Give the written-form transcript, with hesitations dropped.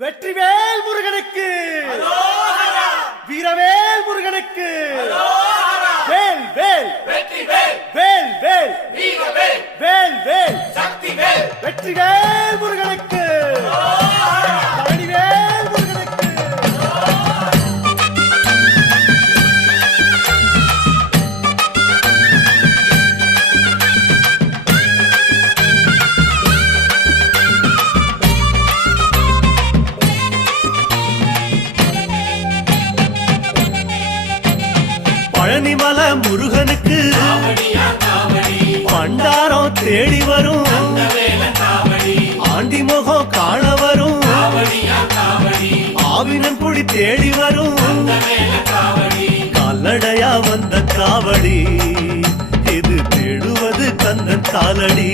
வெற்றிவேல் முருகனுக்கு, வீரவேல் முருகனுக்கு, வேல் வேல் வேல் வேல் வேல் வேல் வெற்றிவேல் முருகனுக்கு, பழனிவேல் முருகனுக்கு. பழனிமலை முருகனுக்கு பண்டாரம் தேடி வரும், ஆண்டி முகம் காண வரும், ஆவினன் குடி தேடி வரும், கால்நடையா வந்த காவடி இது தேடுவது கந்தன் காலடி.